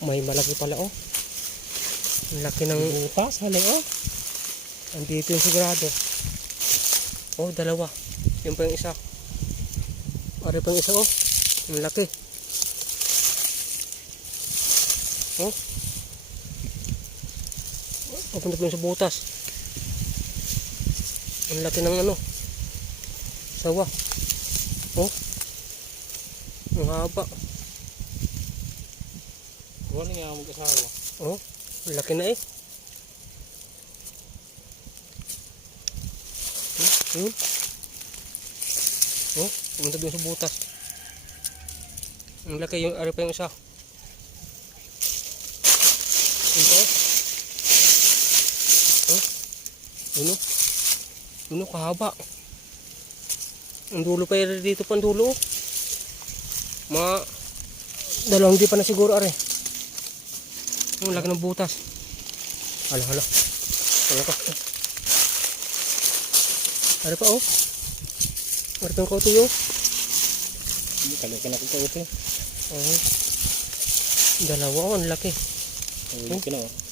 May malaki pala oh. Ang laki ng Butas, halay oh. andito yung sigurado. Oh, dalawa. Yung pa yung isa. Ari pa yung isa oh. Ang laki. Oh. Papunta pa yun sa butas. Ang laki ng ano. Sawa. Oh. Ang haba. Wala nga mag-asawa. Oh. Ang laki na eh. Hmm? Hmm? Oh, pumunta doon sa butas. Ang laki yung ari pa yung isa. Ito. Oh. Ano? Ano kahaba. Ang dulo pa yun dito pa ang dulo. oh. Mga dalawang di pa na siguro are. Ang laki ng butas. Hala, hala. Hala ka. Ano pa oh? Ano yung kauto yung? Hindi ka na kauti. Oh. Dalawa oh, ang laki. Huli ka na oh.